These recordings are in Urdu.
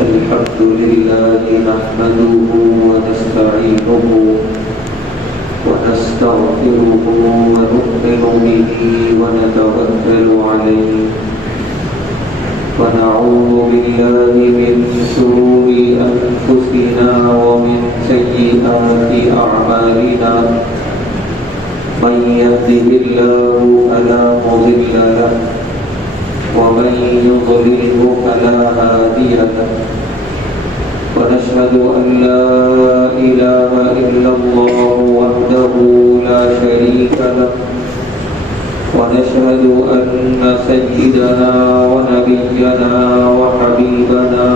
الحمد لله نحمده ونستعينه ونستغفره ونؤمن به ونتوكل عليه ونعوذ بالله من شرور أنفسنا ومن سيئات أعمالنا من يهده الله فلا مضل له ومن يضلله فلا هادي له ونشهد أن لا إله إلا الله وحده لا شريك له ونشهد أن سيدنا ونبينا وحبيبنا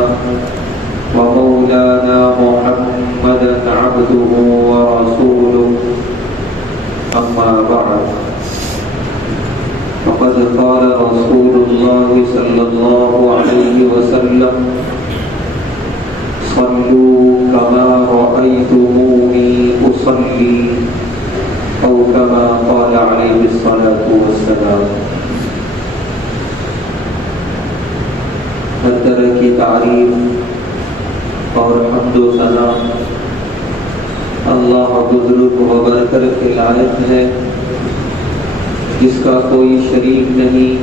ومولانا محمدا عبده ورسوله أما بعد فقد قال رسول الله صلى الله عليه وسلم صلوا كما رأيتموني أصلي أو كما قال عليه الصلاة والسلام. ہر طرح کی تعریف اور حمد و ثنا اللہ بزرگ و برتر کے لائق ہے جس کا کوئی شریک نہیں،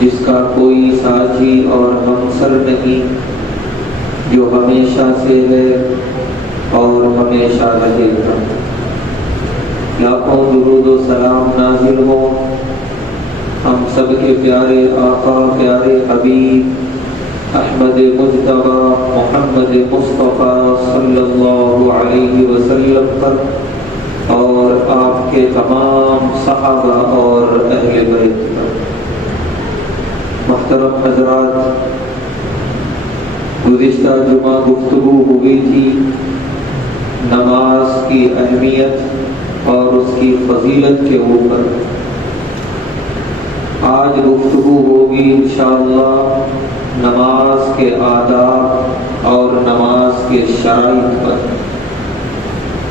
جس کا کوئی ساجی اور ہمسر نہیں، جو ہمیشہ سے ہے اور ہمیشہ رہے گا. لاکھوں درود و سلام نازل ہو ہم سب کے پیارے آقا، پیارے حبیب احمد مجتبی محمد مصطفیٰ صلی اللہ علیہ وسلم پر اور آپ کے تمام صحابہ اور اہل بیت پر. محترم حضرات، گزشتہ جمعہ گفتگو ہوئی تھی نماز کی اہمیت اور اس کی فضیلت کے اوپر. آج گفتگو ہوگی انشاءاللہ نماز کے آداب اور نماز کے شرائط پر،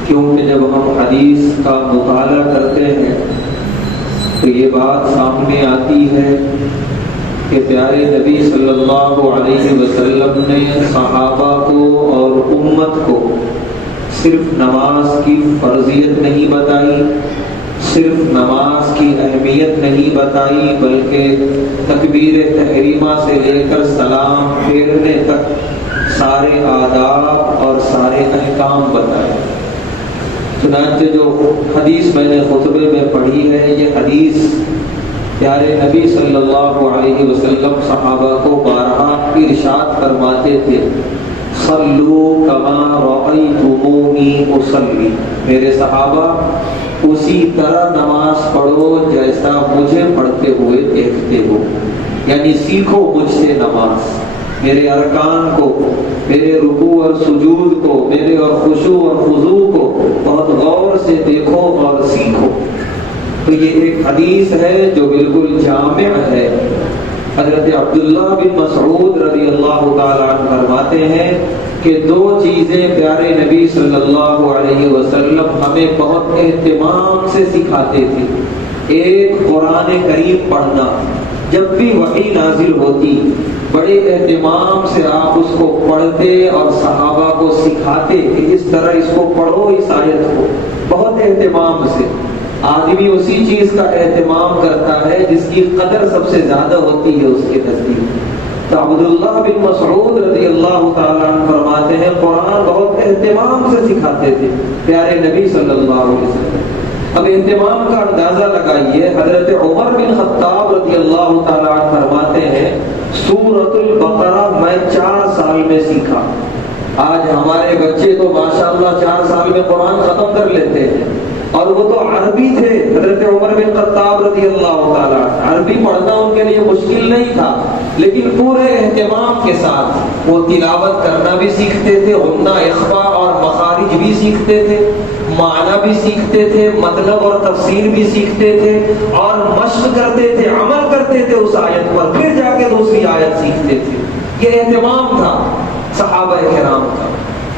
کیونکہ جب ہم حدیث کا مطالعہ کرتے ہیں تو یہ بات سامنے آتی ہے کہ پیارے نبی صلی اللہ علیہ وسلم نے صحابہ کو اور امت کو صرف نماز کی فرضیت نہیں بتائی، صرف نماز کی اہمیت نہیں بتائی، بلکہ تکبیر تحریمہ سے لے کر سلام پھیرنے تک سارے آداب اور سارے احکام بتائے. چنانچہ جو حدیث میں نے خطبے میں پڑھی ہے، یہ حدیث پیارے نبی صلی اللہ علیہ وسلم صحابہ کو بارہا ارشاد فرماتے تھے، صلو کما رأیتمونی اصلی، میرے صحابہ اسی طرح نماز پڑھو جیسا مجھے پڑھتے ہوئے دیکھتے ہو. یعنی سیکھو مجھ سے نماز، میرے ارکان کو، میرے رکوع اور سجود کو، میرے اور خشوع اور خضوع کو بہت غور سے دیکھو اور سیکھو. تو یہ ایک حدیث ہے جو بالکل جامع ہے. حضرت عبداللہ بن مسعود رضی اللہ تعالیٰ عنہ فرماتے ہیں کہ دو چیزیں پیارے نبی صلی اللہ علیہ وسلم ہمیں بہت اہتمام سے سکھاتے تھے. ایک قرآن کریم پڑھنا، جب بھی وحی نازل ہوتی بڑے اہتمام سے آپ اس کو پڑھتے اور صحابہ کو سکھاتے کہ اس طرح اس کو پڑھو، اس آیت کو بہت اہتمام سے. آدمی اسی چیز کا اہتمام کرتا ہے جس کی قدر سب سے زیادہ ہوتی ہے اس کے نزدیک. تو عبداللہ بن مسعود رضی اللہ تعالیٰ عنہ فرماتے ہیں قرآن بہت اہتمام سے سکھاتے تھے پیارے نبی صلی اللہ علیہ وسلم. اب اہتمام کا اندازہ لگائیے، حضرت عمر بن خطاب رضی اللہ تعالیٰ عنہ فرماتے ہیں سورۃ البقرہ میں 4 سال میں سیکھا. آج ہمارے بچے تو ماشاءاللہ 4 سال میں قرآن ختم کر لیتے ہیں، اور وہ تو عربی تھے. حضرت عمر بن خطاب رضی اللہ تعالیٰ عربی پڑھنا ان کے لیے مشکل نہیں تھا، لیکن پورے اہتمام کے ساتھ وہ تلاوت کرنا بھی سیکھتے تھے، غنہ اخفا اور مخارج بھی سیکھتے تھے، معنی بھی سیکھتے تھے، مطلب اور تفسیر بھی سیکھتے تھے، اور مشق کرتے تھے، عمل کرتے تھے اس آیت پر، پھر جا کے دوسری آیت سیکھتے تھے. یہ اہتمام تھا صحابہ کرام کا.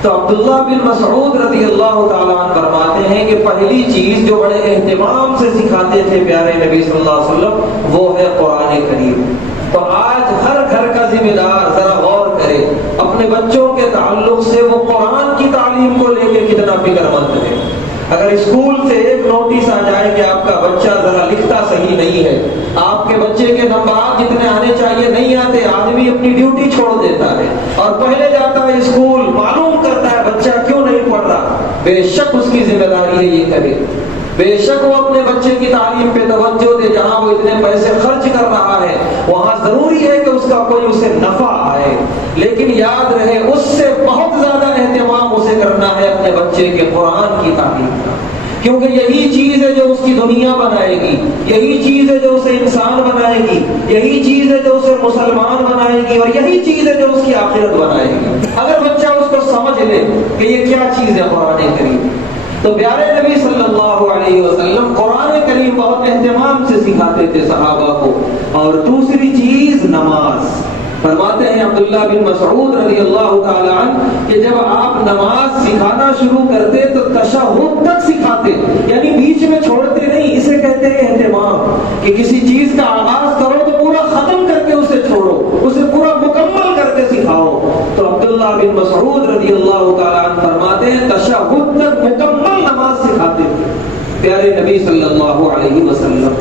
تو عبداللہ بن مسعود رضی اللہ تعالیٰ عنہ فرماتے ہیں کہ پہلی چیز جو بڑے اہتمام سے سکھاتے تھے پیارے نبی صلی اللہ علیہ وسلم وہ ہے قرآن کریم. تو آج ہر گھر کا ذمہ دار ذرا غور کرے اپنے بچوں کے تعلق سے وہ قرآن کی تعلیم کو لے کے کتنا فکر مند ہے۔ اگر اسکول سے ایک نوٹس آ جائے کہ آپ کا بچہ ذرا لکھتا صحیح نہیں ہے، آپ کے بچے کے نمبرات جتنے آنے چاہیے نہیں آتے، آدمی اپنی ڈیوٹی چھوڑ دیتا ہے اور پہلے جاتا ہے اسکول، معلوم کرتا ہے بچہ کیوں نہیں پڑھ رہا۔ بے شک اس کی ذمہ داری ہے یہ کرے، بے شک وہ اپنے بچے کی تعلیم پہ توجہ دے، جہاں وہ اتنے پیسے خرچ کر رہا ہے وہاں ضروری ہے کہ اس کا کوئی اسے نفع آئے، لیکن یاد رہے اس سے بہت زیادہ اہتمام اسے کرنا ہے اپنے بچے کے قرآن کی تعلیم کا، کیونکہ یہی چیز ہے جو اس کی دنیا بنائے گی، یہی چیز ہے جو اسے انسان بنائے گی، یہی چیز ہے جو اسے مسلمان بنائے گی، اور یہی چیز ہے جو اس کی آخرت بنائے گی۔ اگر بچہ اس کو سمجھ لے کہ یہ کیا چیز ہے قرآن کریم، تو پیارے نبی صلی اللہ علیہ وسلم قرآن کریم بہت اہتمام سے سکھاتے تھے صحابہ کو۔ اور دوسری چیز نماز، فرماتے ہیں عبداللہ بن مسعود رضی اللہ تعالی عنہ کہ جب آپ نماز سکھانا شروع کرتے تو تشہد تک سکھاتے، یعنی بیچ میں چھوڑتے نہیں۔ اسے کہتے ہیں اہتمام، کہ کسی چیز کا آغاز کرو تو پورا ختم کر کے اسے چھوڑو، اسے پورا مکمل کر کے سکھاؤ۔ تو عبداللہ بن مسعود رضی اللہ تعالی عنہ فرماتے ہیں تشہد تک مکمل نماز سکھاتے تھے پیارے نبی صلی اللہ علیہ وسلم۔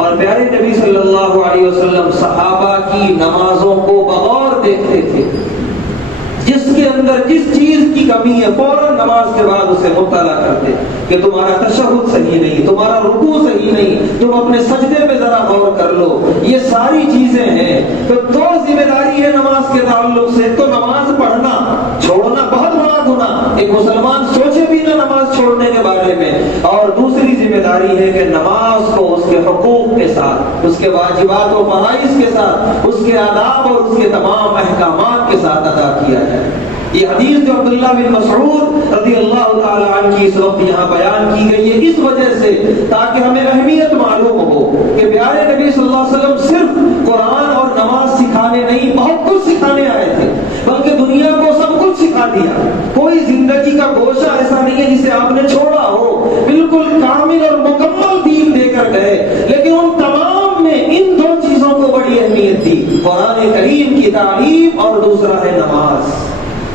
اور پیارے نبی صلی اللہ علیہ وسلم صحابہ کی نمازوں کو بغور دیکھتے تھے، جس کے اندر جس چیز کی کمی ہے فوراً نماز کے بعد اسے مطلع کرتے کہ تمہارا تشہد صحیح نہیں، تمہارا رکوع صحیح نہیں، تم اپنے سجدے میں ذرا غور کر لو۔ یہ ساری چیزیں ہیں۔ تو دو ذمہ داری ہے نماز کے تعلق سے، تو نماز پڑھنا چھوڑنا بہت بڑا گناہ، ایک مسلمان سوچے بھی نہ نماز چھوڑنے کے بارے میں، اور دوسری ذمہ داری ہے کہ نماز کو اس کے حقوق کے ساتھ، اس کے واجبات و فرائض کے ساتھ، اس کے آداب اور اس کے تمام احکامات کے ساتھ ادا کیا جائے۔ یہ حدیث جو عبداللہ بن مسعود رضی اللہ تعالی عنہ کی اس وقت یہاں بیان کی گئی ہے اس وجہ سے تاکہ ہمیں اہمیت معلوم ہو کہ پیارے نبی صلی اللہ علیہ وسلم صرف قرآن اور نماز سکھانے نہیں، بہت کچھ سکھانے آئے تھے، بلکہ دنیا کو سب کچھ سکھا دیا۔ کوئی زندگی کا گوشہ ایسا نہیں ہے جسے آپ نے چھوڑا ہو، بالکل کامل اور مکمل دین دے کر گئے، لیکن ان تمام میں ان دو چیزوں کو بڑی اہمیت دی، قرآن کریم کی تعلیم اور دوسرا ہے نماز۔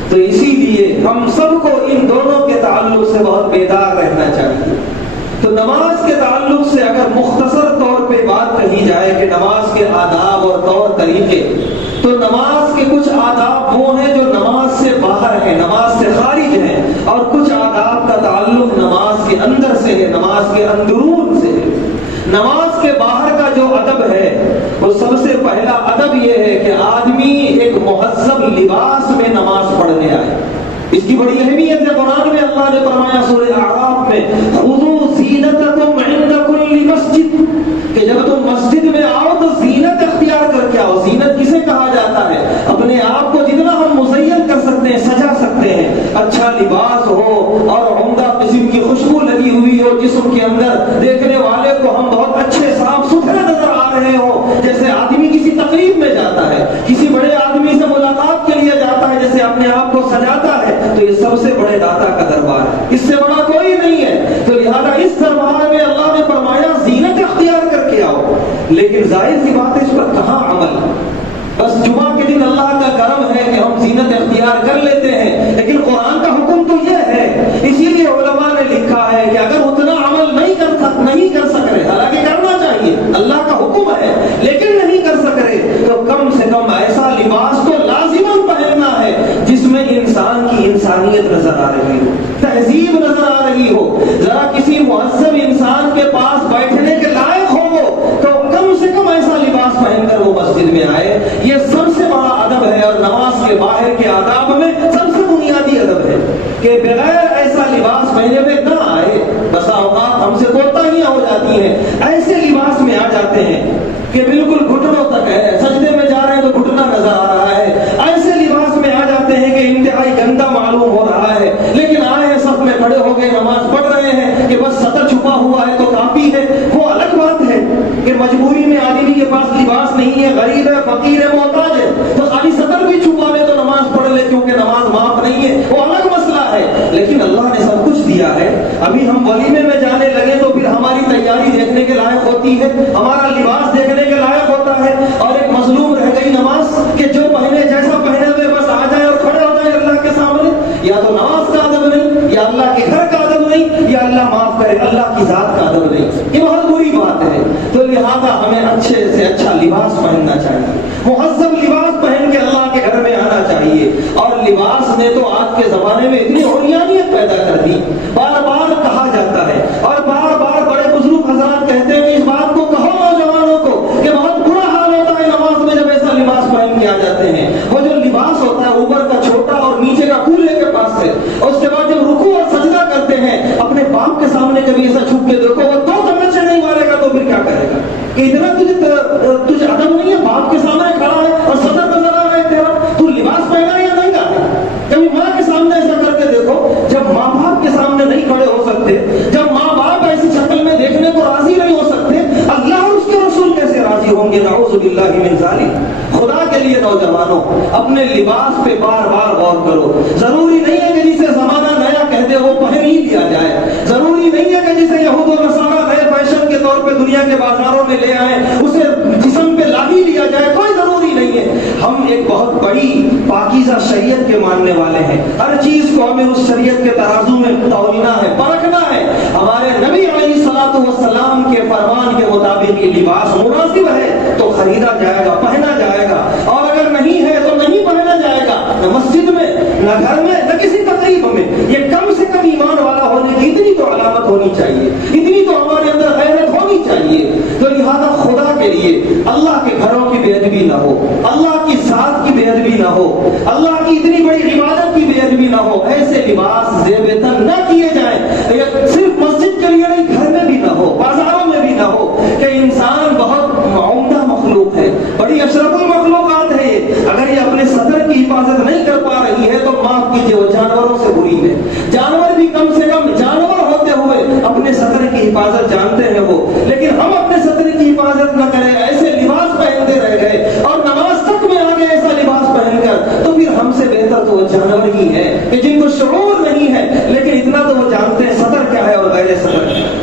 تو اسی لیے ہم سب کو ان دونوں کے تعلق سے بہت بیدار رہنا چاہیے۔ تو نماز کے تعلق سے اگر مختصر طور پہ بات کہی جائے کہ نماز کے آداب اور طور طریقے، تو نماز کے کچھ آداب وہ ہیں جو نماز سے باہر ہیں، نماز سے خارج ہیں، اور کچھ آداب کا تعلق نماز کے اندر سے ہے، نماز کے اندرون سے ہے۔ نماز کے باہر کا جو ادب ہے وہ سب سے پہلا ادب یہ ہے کہ آدمی ایک مہذب لباس میں نماز پڑھنے آئے۔ اس کی بڑی اہمیت ہے، قرآن میں اللہ نے فرمایا سورہ اعراف میں خذوا زینتکم عند کل مسجد، کہ جب تم مسجد میں آؤ تو زینت اختیار کر کے آؤ۔ زینت کسے کہا جاتا ہے؟ اپنے آپ کو جتنا ہم مزین کر سکتے ہیں، سجا سکتے ہیں، اچھا لباس ہو اور عمدہ قسم کی خوشبو لگی ہوئی ہو جسم کے اندر، دیکھنے والے کو ہم بہت اچھے صاف ستھرے نظر آ رہے ہو، جیسے آدمی کسی تقریب میں جاتا ہے، کسی بڑے آدمی سے ملاقات کے لیے جاتا ہے، جیسے اپنے آپ کو سجاتا ہے، تو یہ سب سے بڑے داتا کا دربار ہے، اس سے بڑا کوئی نہیں ہے۔ تو لہذا اس دربار میں اللہ نے فرمایا زینت اختیار کر کے آؤ، لیکن ظاہر سی بات ہے اس پر کہاں عمل؟ بس جمعہ کے دن اللہ کا کرم ہے کہ ہم زینت اختیار کر لیتے ہیں، لیکن قرآن کا حکم تو یہ ہے۔ اسی لیے علماء نے لکھا ہے کہ اگر اتنا عمل نہیں کر سک رہے، حالانکہ کرنا چاہیے، اللہ کا حکم ہے، لیکن نہیں کر سک رہے، تو کم سے کم ایسا لباس تو لازماً پہننا ہے جس میں انسان کی انسانیت نظر آ رہی ہو، تہذیب نظر آ رہی ہو۔ ذرا کسی مہذب انسان کے پاس بیٹھنے کے لائق ہو تو کم سے کم ایسا لباس پہن کر وہ مسجد میں آئے۔ یہ سب سے بڑا ادب ہے، اور نماز کے باہر کے آداب میں سب سے بنیادی ادب ہے کہ بغیر ایسا لباس پہنے میں نہ آئے۔ بسا اوقات ہم سے کوتاہیاں ہو جاتی ہیں، ایسے لباس میں آ جاتے ہیں کہ بالکل گھٹنوں تک ہے، سجدے میں جا رہے ہیں تو گھٹنا نظر آ رہا ہے، ایسے لباس میں آ جاتے ہیں کہ انتہائی گندا معلوم ہو رہا ہے، لیکن آئے ہیں صف میں کھڑے ہو گئے نماز پڑھ رہے ہیں کہ بس سطر چھپا ہوا ہے تو کافی ہے۔ وہ الگ بات ہے کہ مجبوری میں آدمی کے پاس لباس نہیں ہے، غریب ہے، فقیر ہے، محتاج ہے، تو خالی سطر بھی چھپا لے تو نماز پڑھ لے کیونکہ نماز معاف نہیں ہے، وہ الگ مسئلہ ہے۔ لیکن اللہ نے سب کچھ دیا ہے۔ ابھی ہم ولیمے میں جانے لگے تو پھر ہماری تیاری دیکھنے کے لائق ہوتی ہے، ہمارا لباس دیکھنے کے لائق ہوتا ہے، اور ایک مظلوم لباس نے تو آج کے زمانے میں اتنی اولانیت پیدا کر دی. بار بار کہا جاتا ہے اور بار بار بڑے بزرگ حضرات کہتے ہیں کہ اس بات کو کہو نوجوانوں کو کہ بہت برا حال ہوتا ہے نماز میں جب ایسا لباس پہن کے آ جاتے ہیں. وہ جو لباس ہوتا ہے اوپر کا چھوٹا اور نیچے کا کولے کے پاس سے, اور اس کے بعد جب رکوع اور سجدہ کرتے ہیں اپنے باپ کے سامنے کبھی ایسا چھپ کے دیکھو, وہ 2 تمچے نہیں مارے گا تو پھر کیا کرے گا کہ اتنا تجھے ادب نہیں ہے, باپ کے سامنے کھڑا ہے اور صدر نظر آ رہا ہے تیرا, تو لباس پہنا یا نہیں کا. کبھی ماں کے سامنے ایسا کر کے دیکھو, جب ماں باپ کے سامنے نہیں کھڑے ہو سکتے, جب ماں باپ ایسی شکل میں دیکھنے کو راضی نہیں ہو سکتے, اللہ اور اس کے رسول کیسے راضی ہوں گے؟ نعوذ باللہ من ذالک. خدا کے لیے نوجوانوں اپنے لباس پہ بار بار غور کرو. ضروری نہیں ہے کہ جسے زمانہ نیا کہہ دے وہ پہن ہی لیا جائے. ضروری نہیں ہے کہ جسے یہود و نصارہ نئے فیشن کے طور پہ دنیا کے بازاروں میں لے آئے اسے جسم پہ لا ہی لیا جائے, کوئی ضروری نہیں ہے. ہم ایک بہت بڑی پاکیزہ شریعت کے ماننے والے ہیں. ہر چیز کو ہمیں اس شریعت کے ترازو میں تولنا ہے, پرکھنا ہے. ہمارے نبی علیہ الصلوۃ والسلام کے فرمان کے مطابق یہ لباس مناسب ہے تو خریدا جائے گا, پہنا جائے گا, اور اگر نہیں ہے تو نہیں پہنا جائے گا. نہ مسجد میں, نہ گھر میں, نہ کسی تقریب میں. یہ کم سے کم ایمان والا ہونے کی اتنی تو علامت ہونی چاہیے, اتنی تو ہمارے اندر غیرت ہونی چاہیے. تو لہذا خدا کے لیے اللہ کے گھروں کی بے ادبی نہ ہو, اللہ کی ذات کی بے ادبی نہ ہو, اللہ کی اتنی بڑی عبادت کی بے ادبی نہ ہو. ایسے لباس زیب تن نہ کیے جائیں. صرف مسجد کے لیے نہیں, گھر میں بھی نہ ہو, بازاروں میں بھی نہ ہو. کہ انسان بہت عمدہ مخلوق ہے, بڑی اشرف المخلوقات ہے. اگر یہ اپنے صدر کی حفاظت نہیں کر پا رہی ہے تو معاف کیجیے وہ جانوروں سے بری ہے. جانور بھی کم سے کم جانور ہوتے ہوئے اپنے صدر کی حفاظت جانتے ہیں وہ, لیکن ہم اپنے صدر کی حفاظت نہ کریں, ایسے لباس پہنتے رہ گئے اور نماز تک میں آگے ایسا لباس پہن کر, تو پھر ہم سے بہتر تو وہ جانور ہی ہے کہ جن کو شعور نہیں ہے لیکن اتنا تو وہ جانتے ہیں صدر کیا ہے اور غیر صدر کیا ہے.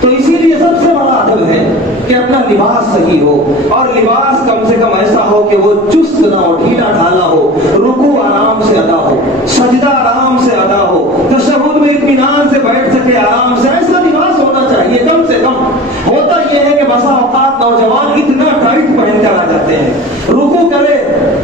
تو اسی لیے سب سے بڑا ادب ہے کہ اپنا لباس صحیح ہو, اور لباس کم سے کم ایسا ہو کہ وہ چست نہ ہو, ڈھیلا ڈھالا ہو, رکوع آرام سے ادا ہو, سجدہ آرام سے ادا ہو, تشہد میں اطمینان سے بیٹھ سکے آرام سے. ایسا لباس ہونا چاہیے کم سے کم. ہوتا یہ ہے کہ بسا اوقات نوجوان اتنا ٹائٹ پہن کر آ جاتے ہیں, رکوع کرے,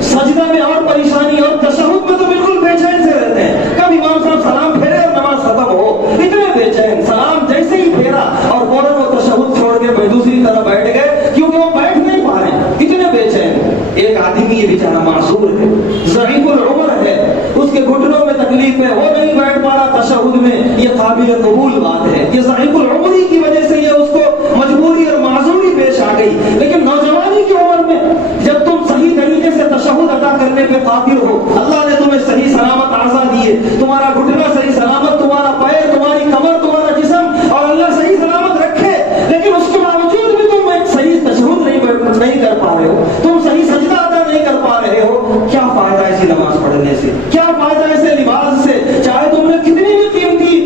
سجدہ میں اور پریشانی, اور تشہد میں تو بالکل بے چین سے رہتے ہیں. کب امام صاحب سلام پھیرے اور نماز ختم ہو, اتنے بے چین. سلام جیسے ہی پھیرا اور فوراً وہ تشہد چھوڑ کے دوسری طرف بیٹھ گئے, کیونکہ وہ بیٹھ نہیں پا رہے, اتنے بے چین. ایک آدمی یہ بیچارہ معذور ہے, ضعیف العمر ہے, اس کے گھٹنوں میں تکلیف ہے, وہ نہیں بیٹھ پا رہا تشہد میں. یہ قابل قبول بات ہے, یہ ضعیف العمری کی وجہ سے یہ اس کو مجبوری اور معذوری پیش آ گئی. لیکن نوجوانی کی عمر میں جب تم صحیح طریقے سے تشہد ادا کرنے پہ قادر ہو, اللہ نے تمہیں صحیح سلامت اعضاء دیے, تمہارا گھٹنا صحیح سلامت, تمہارا پیر, تمہاری کمر, تمہارا جسم, اور اللہ صحیح سلامت رکھے, لیکن اس کے باوجود بھی تم ایک صحیح تشہد نہیں کر پا رہے ہو, تم صحیح سجدہ ادا نہیں کر پا رہے ہو, کیا فائدہ ایسی نماز پڑھنے سے, کیا فائدہ ایسے لباس سے, چاہے تم نے کتنی بھی قیمتی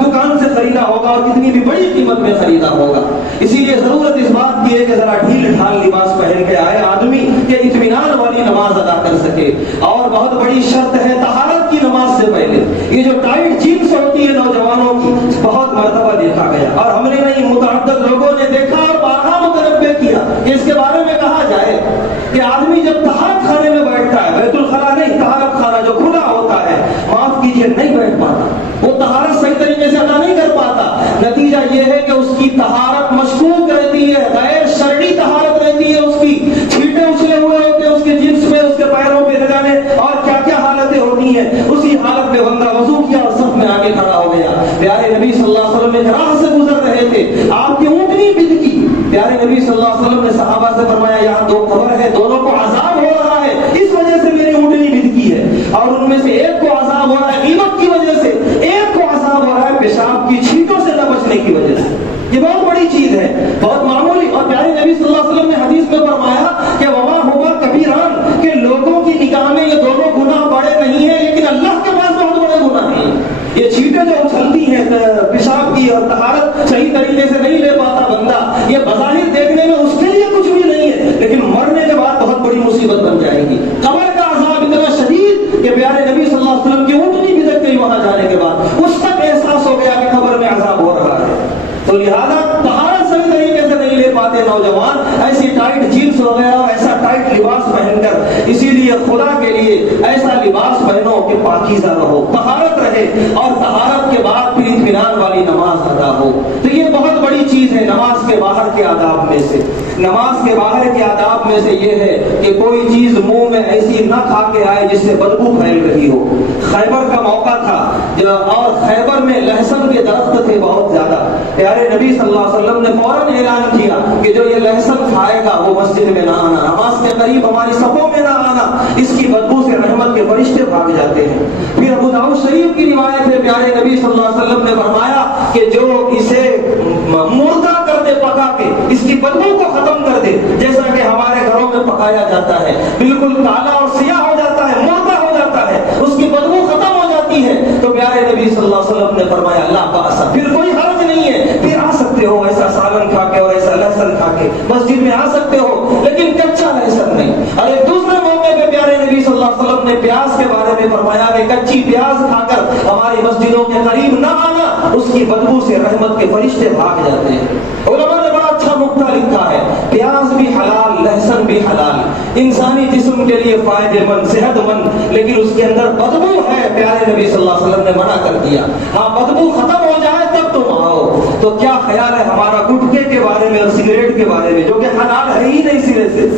دکان سے خریدا ہوگا اور کتنی بھی بڑی قیمت میں خریدا ہوگا. اسی لیے ضرورت اس بات کی ہے کہ ذرا ڈھیل ڈھال لباس پہن کے آئے آدمی کہ اطمینان والی نماز ادا کر سکے. اور بہت بڑی شرط ہے طہارت کی نماز سے پہلے. یہ جو ٹائٹ جینس ہوتی ہے نوجوانوں کی, بہت مرتبہ دیکھا گیا, اور ہم نے نہیں متعدد لوگوں نے دیکھا اور بارہا متنبہ کیا کہ اس کے بارے میں کہا جائے کہ آدمی جب طہارت خانے میں بیٹھتا ہے, بیت الخلا نہیں, طہارت خانہ جو کھلا ہوتا ہے, معاف کیجیے نہیں بیٹھ پاتا, وہ طہارت صحیح طریقے سے ادا نہیں کر پاتا. نتیجہ یہ ہے کہ اس کی طہارت مشکوک رہتی ہے, غیر شرعی طہارت رہتی ہے, اس کی چھینٹے اچھلے ہوئے ہوتے ہیں اس کے جنس میں, اس کے پیروں پہ لگانے, اور کیا کیا حالتیں ہوتی ہیں. اسی حالت میں بندہ وضو کیا اور صف میں آگے کھڑا ہو گیا. پیارے نبی صلی اللہ علیہ وسلم ایک راہ سے گزر رہے تھے, آپ کی اونٹنی بد کی. پیارے نبی صلی اللہ علیہ وسلم نے صحابہ سے فرمایا, یہاں 2 قبر ہے, دونوں کو عذاب ہو رہا ہے, اس وجہ سے میری اونٹنی بد کی ہے, اور ان میں سے ایک کو عذاب ہو رہا ہے قیمت کی وجہ سے, ایک کو عذاب ہو رہا ہے پیشاب کی چھینٹوں سے نہ بچنے کی وجہ سے. یہ بہت بڑی چیز ہے, بہت معمولی. اور پیارے نبی صلی اللہ علیہ وسلم نے حدیث میں فرمایا کہ وما ہوا کبیران, کہ لوگوں کی نگاہ میں یہ دونوں گناہ بڑے نہیں ہیں, لیکن اللہ کے پاس بہت بڑے گناہ ہیں. یہ چھینٹیں جو اچھلتی ہیں پیشاب کی, اور طہارت صحیح طریقے سے نہیں لے پاتا بندہ, یہ بظاہر دیکھنے میں اس کے لیے کچھ بھی نہیں ہے, لیکن مرنے بہنوں کہ پاکیزہ رہو، طہارت رہے، اور طہارت کے بعد پھر اطمینان والی نماز ادا ہو۔ تو یہ بہت بڑی چیز ہے نماز کے باہر کے آداب میں سے۔ نماز کے باہر کے آداب میں سے یہ ہے کہ کوئی چیز منہ میں ایسی نہ کھا کے آئے جس سے بدبو پھیل رہی ہو۔ خیبر کا موقع تھا اور خیبر میں لہسن کے درخت تھے بہت زیادہ۔ پیارے نبی صلی اللہ علیہ وسلم نے فوراً اعلان کیا کہ جو یہ لہسن کھائے گا وہ مسجد میں نہ آنا، نماز کے قریب ہماری صفوں میں نہ آنا، اس کی بدبو سے رحمت کے فرشتے بھاگ جاتے ہیں۔ پھر ابو داؤد شریف کی روایت ہے، پیارے نبی صلی اللہ علیہ وسلم نے فرمایا کہ جو اسے مردہ کر دے پکا کے، اس کی بدبو کو ختم کر دے، جیسا کہ ہمارے گھروں میں پکایا جاتا ہے، بالکل کالا اور سیاہ ہو جاتا ہے، مردہ ہو جاتا ہے، اس کی بدبو ختم ہو جاتی ہے، تو پیارے نبی صلی اللہ علیہ وسلم نے فرمایا لا باس، پھر کوئی حرج نہیں ہے، پھر آ سکتے ہو ایسا سالن کھا کے اور ایسا لہسن کھا کے مسجد میں آ سکتے ہو، لیکن کچا لہسن نہیں۔ اور ایک دوسرے موقع پہ پیارے نبی صلی اللہ علیہ وسلم نے پیاز کے بارے میں فرمایا کہ کچی پیاز کھا کر ہماری مسجدوں کے قریب نہ آنا، اس کی بدبو سے رحمت کے فرشتے بھاگ جاتے ہیں۔ علماء نے بڑا اچھا نقطہ لکھا ہے، پیاز بھی حلال، لہسن بھی حلال، انسانی جسم کے لیے فائدہ مند، صحت مند، لیکن اس کے اندر بدبو ہے، پیارے نبی صلی اللہ علیہ وسلم نے منع کر دیا۔ ہاں بدبو ختم ہو جائے تب تم آؤ۔ تو کیا خیال ہے ہمارا گٹکے کے بارے میں اور سگریٹ کے بارے میں، جو کہ حلال ہے ہی نہیں سرے سے،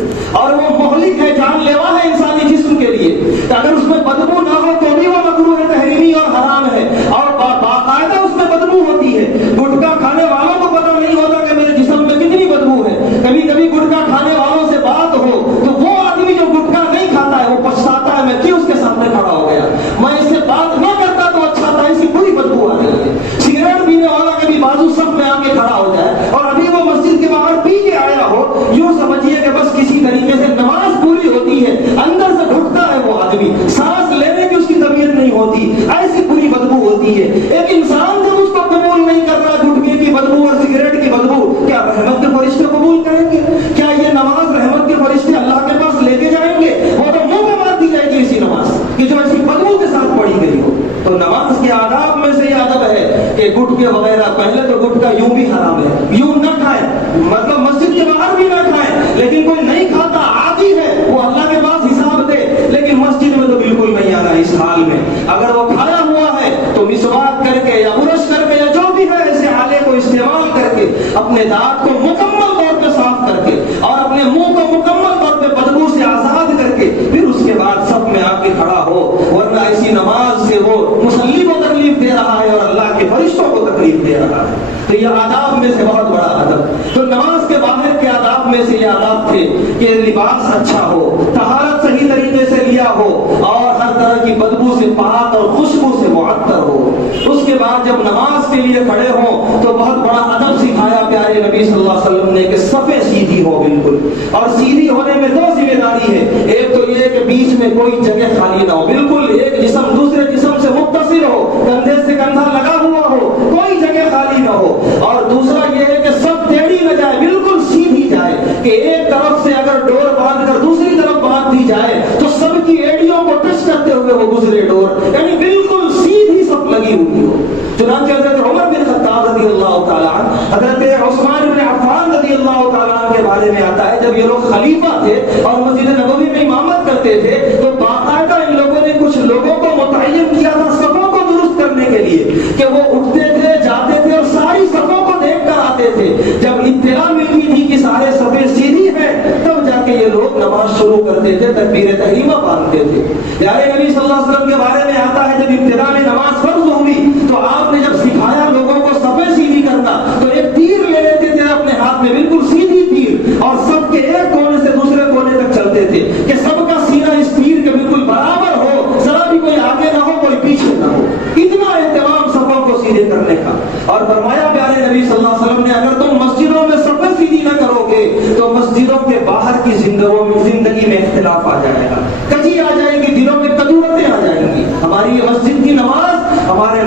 اور وہ مہلک ہے، جان لیوا ہے انسانی جسم کے لیے، کہ اگر اس میں بدبو نہ ہو تو بھی وہ مکروہ تحریمی اور حرام ہے، اور باقاعدہ اس میں بدبو ہوتی ہے۔ گٹکا کھانے والوں کو پتہ نہیں ہوتا کہ میرے جسم میں کتنی بدبو ہے۔ کبھی کبھی گٹکا کھانے والوں سے بات ہو تو وہ آدمی جو گٹکا نہیں کھاتا ہے وہ پچھتاتا ہے، میں کیوں اس کے سامنے کھڑا ہو گیا، میں اس سے بات نہ کرتا تو اچھا تھا، اس کی پوری بدبو آ رہی ہے۔ سگریٹ پینے والا کبھی بازو صف میں آ کے کھڑا ہو جائے اور ابھی وہ مسجد کے باہر پی کے آیا ہو، یوں سمجھیے کہ بس کسی طریقے سے نماز پوری ہوتی ہے، اندر سے گھٹتا ہے وہ آدمی، سانس لینے کی اس کی طبیعت نہیں ہوتی، ایسی پوری بدبو ہوتی ہے۔ ایک انسان جب اس کو قبول نہیں کر رہا گٹکے کی بدبو اور سگریٹ کی بدبو، کیا رحمت کے فرشتے قبول کریں گے؟ کیا یہ نماز رحمت کے فرشتے اللہ کے پاس لے کے جائیں گے؟ وہ تو منہ میں مار دی جائے گی ایسی نماز کہ جو ایسی بدبو کے ساتھ پڑھی گئی ہو۔ تو نماز کے آداب میں سے یہ ادب ہے کہ گٹکے وغیرہ، پہلے تو گٹکا یوں بھی حرام ہے، یوں نہ کھائیں، مطلب مسجد کے باہر بھی نہ کھائیں، لیکن کوئی نہیں کھاتا عادی ہے وہ اللہ کے پاس حساب دے، لیکن مسجد میں تو بالکل نہیں آنا اس حال میں۔ اگر وہ کھایا ہوا ہے تو مسواک کر کے یا برش کر کے یا جو بھی ہے ایسے آلے کو استعمال کر کے اپنے دانت کو مکمل طور پہ صاف کر کے اور اپنے منہ کو مکمل طور پہ بدبو سے آزاد کر کے پھر اس کے بعد سب میں آ کے کھڑا ہو، ورنہ ایسی نماز سے وہ مصلی کو تکلیف دے رہا ہے اور اللہ کے فرشتوں کو تکلیف دے رہا ہے۔ تو یہ آداب میں سے بہت بڑا ادب۔ تو نماز کے باہر کے آداب میں سے یہ آداب تھے کہ لباس اچھا ہو، طہارت صحیح طریقے سے لیا ہو، اور ہر طرح کی بدبو سے پاک اور خوشبو سے معطر ہو۔ اس کے بعد جب نماز کے لیے کھڑے ہوں تو بہت بڑا ادب سکھایا پیارے نبی صلی اللہ علیہ وسلم نے کہ صفیں سیدھی ہو بالکل، اور سیدھی ہونے میں دو ذمہ داری ہے، ایک تو یہ کہ بیچ میں کوئی جگہ خالی نہ ہو، بالکل ایک جسم دوسرے جسم سے متصل ہو، کندھے سے کندھا لگا ہوا ہو، کوئی جگہ خالی نہ ہو، اور دوسرا یہ ہے کہ سب ٹیڑھی نہ جائے، بالکل سیدھی جائے، کہ ایک طرف سے اگر ڈور باندھ کر دوسری طرف باندھ دی جائے تو سب کی ایڑیوں کو ٹچ کرتے ہوئے وہ گزرے ڈور، یعنی بالکل سیدھی سب لگی ہوئی ہو۔ چنانچہ حضرت عمر بن خطاب رضی اللہ تعالیٰ عنہ، حضرت عثمان بن عفان رضی اللہ تعالیٰ عنہ کے بارے میں آتا ہے، جب یہ لوگ خلیفہ تھے اور مسجد نبوی میں امامت کرتے تھے تو باقاعدہ ان لوگوں نے کچھ لوگوں کو متعین کیا تھا صفوں کو درست کرنے کے لیے، کہ وہ اٹھتے تھے، جاتے تھے اور ساری صفوں کو دیکھ کر آتے تھے۔ جب اطلاع ملتی تھی کہ سارے صفیں سیدھی ہیں تب جا کے یہ لوگ نماز شروع کرتے تھے، تکبیر تحریمہ باندھتے تھے۔ پیارے نبی صلی اللہ علیہ وسلم کے بارے میں آتا ہے جب ابتدا میں نماز فرض ہوئی تو آپ نے جب سکھایا لوگوں کو صفیں سیدھی کرنا تو ایک تیر لے لیتے تھے اپنے ہاتھ میں، بالکل سیدھی تیر، اور سب کے ایک کونے سے دوسرے کونے تک چلتے تھے کہ سب کا سینہ اس تیر کے بالکل برابر ہو، ذرا بھی کوئی آگے نہ ہو کوئی پیچھے نہ ہو، اتنا اہتمام صفوں کو سیدھے کرنے کا۔ اور فرمایا پیارے نبی صلی اللہ علیہ وسلم نے اگر تم مسجدوں میں صفیں سیدھی نہ کرو گے تو مسجدوں کے باہر کی زندگی میں اختلاف آ جائے گا، کجی آ جائے گی، دلوں میں کدورتیں آ جائیں گی۔ ہماری یہ مسجد کی نماز ہمارے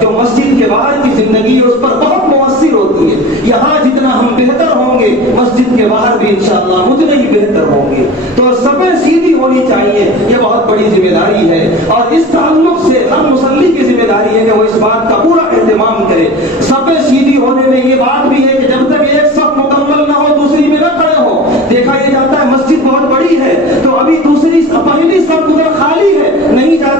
جو مسجد کے باہر کی زندگی ہے اس پر بہت مؤثر ہوتی ہے۔ یہاں جتنا ہم بہتر ہوں گے مسجد کے باہر بھی انشاءاللہ اتنے ہی بہتر ہوں گے۔ تو صفیں سیدھی ہونی چاہیے، یہ بہت بڑی ذمہ داری ہے، اور اس تعلق سے ہر مصلی کی ذمہ داری ہے کہ وہ اس بات کا پورا اہتمام کرے۔ صفیں سیدھی ہونے میں یہ بات بھی ہے کہ جب تک ایک صف مکمل نہ ہو دوسری میں نہ کھڑے ہو۔ دیکھا یہ جاتا ہے مسجد بہت بڑی ہے تو ابھی دوسری پہلی صف ادھر خالی ہے، نہیں جاتے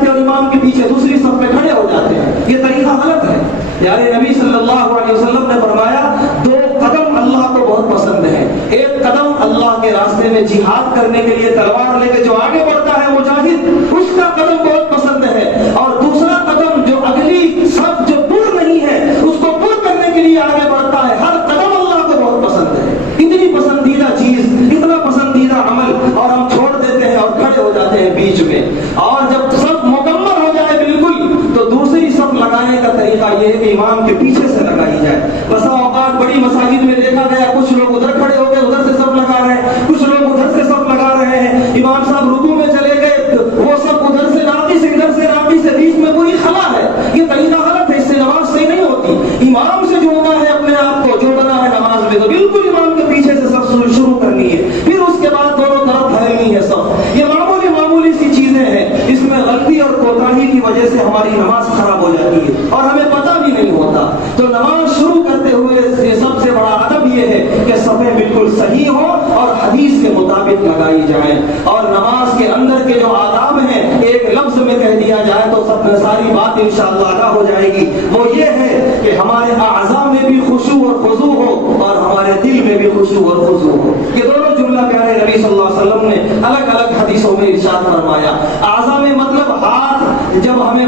راستے میں جہاد کرنے کے لیے تلوار لے کے جو آگے بڑھتا ہے مجاہد، اس کا قدم بہت پسند ہے، اور دوسرا قدم جو اگلی صف جو پر نہیں ہے اس کو پر کرنے کے لیے آگے بڑھتا ہے، ہر قدم اللہ کو بہت پسند ہے۔ اتنی پسندیدہ چیز، اتنا پسندیدہ عمل، اور ہم چھوڑ دیتے ہیں اور کھڑے ہو جاتے ہیں بیچ میں، اور جب صف مکمل ہو جائے بالکل تو دوسری صف لگانے کا طریقہ یہ ہے کہ امام کے پیچھے سے لگائی جائے۔ بسا اوقات بڑی مساجد میں دیکھا گیا کچھ لوگ ادھر کھڑے ہو گئے، ادھر سے صف لگا رہے ہیں، کچھ لوگ ادھر سے صف لگا رہے ہیں، امام صاحب رکوع میں چلے گئے، وہ سب ادھر سے راقی سے ادھر سے راقی سے، بیچ میں کوئی خلا ہے۔ یہ طریقہ غلط ہے، اس سے نماز صحیح نہیں ہوتی۔ امام سے جوڑنا ہے اپنے آپ کو، جوڑنا ہے نماز میں تو بالکل امام کے پیچھے سے صف شروع کرنی ہے، پھر اس کے بعد دونوں طرف پھیلنی ہے صف۔ یہ معمولی سی چیزیں ہیں، اس میں غلطی اور کوتاہی کی وجہ سے ہماری نماز خراب ہو جاتی ہے اور ہمیں پتہ بھی نہیں ہوتا۔ تو نماز شروع کرتے ہوئے سب سے بڑا ادب یہ ہے کہ صفیں بالکل صحیح ہو اور حدیث کے مطابق لگائی جائیں، اور نماز کے اندر کے جو آداب ہیں ایک لفظ میں کہہ دیا جائے تو سب ساری بات انشاءاللہ ادا ہو جائے گی۔ وہ یہ ہے کہ ہمارے اعضاء میں بھی خشوع اور خضوع ہو اور ہمارے دل میں بھی خشوع اور خضوع ہو۔ یہ دونوں جملہ پیارے نبی صلی اللہ علیہ وسلم نے الگ الگ حدیثوں میں ارشاد فرمایا۔ اعضاء میں مطلب ہاتھ جب ہمیں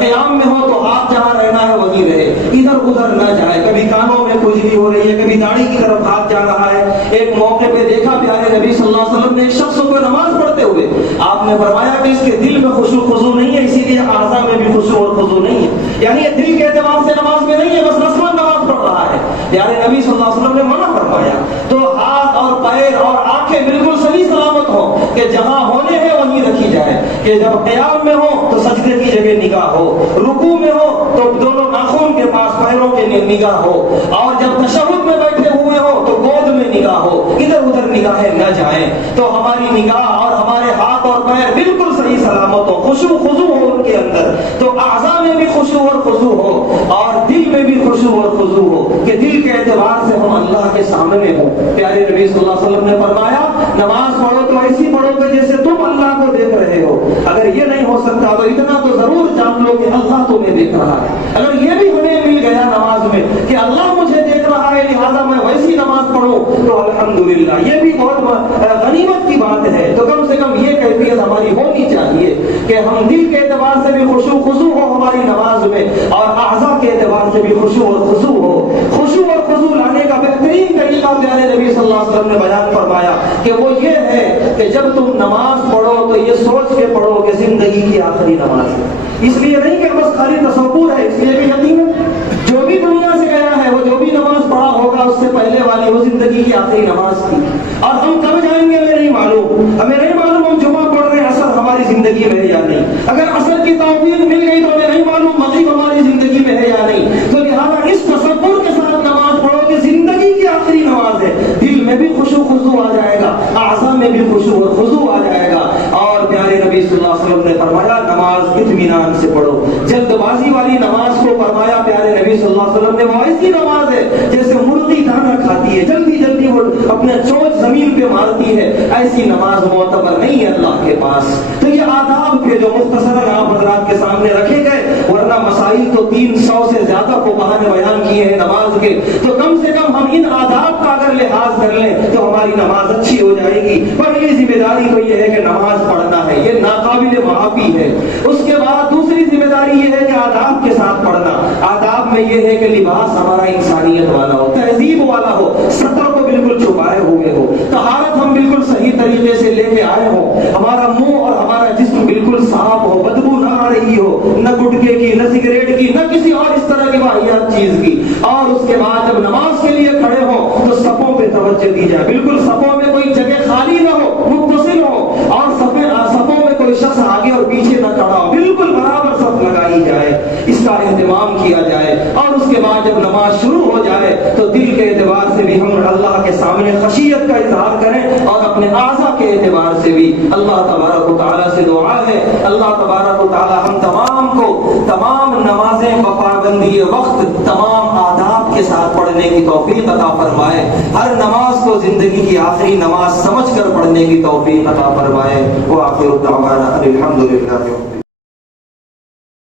قیام میں ہو تو ہاتھ جہاں رہنا ہے وہیں رہے، ادھر ادھر نہ جائے۔ کبھی کانوں میں کھجلی ہو رہی ہے، کبھی داڑھی کی طرف ہاتھ جا رہا ہے۔ ایک موقع پہ دیکھا پیارے نبی صلی اللہ علیہ وسلم نے ایک شخص کو نماز پڑھتے ہوئے، آپ نے فرمایا کہ اس کے دل میں خشوع خضوع نہیں ہے، اسی لیے اعضاء میں بھی خشوع اور خضوع نہیں ہے، یعنی یہ دل کے اعتبار سے نماز میں نہیں ہے، بس رسماً نماز پڑھ رہا ہے۔ پیارے نبی صلی اللہ علیہ وسلم نے منع فرمایا۔ تو ہاتھ اور پیر اور آنکھیں بالکل صحیح سلامت ہو کہ جہاں ہونے ہیں وہیں رکھی جائے، کہ جب قیام میں ہو تو سجدے کی جگہ نگاہ ہو، رکوع میں ہو تو دونوں ناخن کے پاس پیروں کے نگاہ ہو، اور جب تشہد میں بیٹھے ہوئے ہو تو گود میں نگاہ ہو، ادھر ادھر نگاہیں نہ جائیں۔ تو ہماری نگاہ اور ہمارے ہاتھ اور پیر بالکل صحیح سلامت ہو، خشوع خضوع ہو ان کے اندر، تو اعضاء میں بھی خشوع اور خضوع ہو اور دل میں بھی خشوع اور خضوع ہو، کہ دل کے اعتبار سے ہم اللہ کے سامنے ہوں۔ پیارے نبی صلی اللہ علیہ وسلم نے فرمایا نماز پڑھو تو ایسی پڑھو کہ جیسے تم اللہ کو دیکھ رہے ہو۔ اگر یہ نہیں ہو سکتا تو اتنا تو ضرور جان لو کہ اللہ تمہیں دیکھ رہا ہے۔ اگر یہ بھی ہمیں مل گیا نماز میں کہ اللہ مجھے دیکھ رہا ہے لہذا میں ویسی نماز پڑھوں تو الحمدللہ، یہ بھی بہت غنیمت کی بات ہے۔ تو کم سے کم یہ کیفیت ہماری ہونی چاہیے کہ ہم دل کے اعتبار سے بھی خشوع خضوع ہو ہماری نماز میں، اور اعضاء کے اعتبار سے بھی خشوع اور خضوع ہو۔ خشوع اور خضوع لانے کا بہترین طریقہ پیارے نبی صلی اللہ علیہ وسلم نے بیان فرمایا کہ وہ یہ ہے کہ جب تم نماز پڑھو تو یہ سوچ کے پڑھو کہ زندگی کی آخری نماز ہے۔ اس لیے نہیں کہ بس خالی تصور ہے، اس لیے بھی یقین ہے جو بھی دنیا سے گیا ہے وہ جو بھی نماز پڑھا ہوگا اس سے پہلے والی وہ زندگی کی آخری نماز تھی، اور ہم کب جائیں گے ہمیں نہیں معلوم۔ ہمیں نہیں معلوم ہم جمعہ پڑھ رہے ہیں عصر ہماری زندگی میں ہے یا نہیں، اگر عصر کی توفیق مل گئی تو ہمیں نہیں معلوم مغرب ہماری زندگی میں ہے یا نہیں۔ تو لہٰذا اس تصور کے ساتھ نماز پڑھو کہ زندگی کی آخری نماز ہے، دل میں بھی خشوع خضوع آ جائے گا، اعضاء میں بھی خشوع اور خضوع آ جائے گا۔ اور پیارے نبی صلی اللہ علیہ وسلم نے فرمایا نماز اطمینان سے پڑھو۔ جلد بازی والی نماز کو فرمایا پیارے نبی صلی اللہ علیہ وسلم نے وہ ایسی نماز ہے جیسے مرغی دانہ کھاتی ہے، جلدی جلدی وہ اپنے چونچ زمین پہ مارتی ہے، ایسی نماز معتبر نہیں ہے اللہ کے پاس۔ تو یہ آداب تھے جو مختصراً آپ حضرات کے سامنے رکھے گئے، ورنہ مسائل تو 300 سے زیادہ فقہاء نے بیان کیے ہیں نماز کے، تو کم سے کم ہم ان آداب کا اگر لحاظ کر لیں تو ہماری نماز اچھی ہو جائے گی۔ پہلی ذمہ داری تو یہ ہے کہ نماز پڑھنا ہے، یہ ناقابل معافی ہے۔ اس کے بعد دوسری ذمہ داری یہ ہے کہ آداب کے ساتھ پڑھنا۔ آداب میں یہ ہے کہ لباس ہمارا انسانیت والا ہو، تہذیب والا ہو، سطر کو بالکل چھپائے ہوئے ہو، طہارت ہم بالکل صحیح طریقے سے لے کے آئے ہوں، ہمارا منہ اور ہمارا جسم بالکل صاف ہو، بدبو نہ آ رہی ہو، نہ گٹکے کی، نہ سگریٹ کی، نہ کسی اور اس طرح کی واحد چیز کی۔ اور اس کے بعد جب نماز کے لیے کھڑے ہوں تو صفوں پہ توجہ دی جائے، بالکل صفوں میں کوئی جگہ خالی نہ ہو، متصل ہو، اور صفوں میں کوئی شخص آگے اور پیچھے نہ کھڑا ہو، بالکل برابر صف لگائی جائے، اس کا اہتمام کیا جائے۔ اور اس کے بعد جب نماز شروع ہو جائے تو دل کے اعتبار سے بھی ہم اللہ کے سامنے خشیت کا اظہار کریں، اور اپنے اعضاء کے اعتبار سے بھی اللہ تبارک و تعالیٰ سے دعا ہے اللہ تبارک و تعالیٰ ہم تمام کو تمام نمازیں بپابندی وقت تمام آداب کے ساتھ پڑھنے کی توفیق عطا فرمائے، ہر نماز کو زندگی کی آخری نماز سمجھ کر پڑھنے کی توفیق عطا فرمائے۔ وآخر دعوانا الحمدللہ۔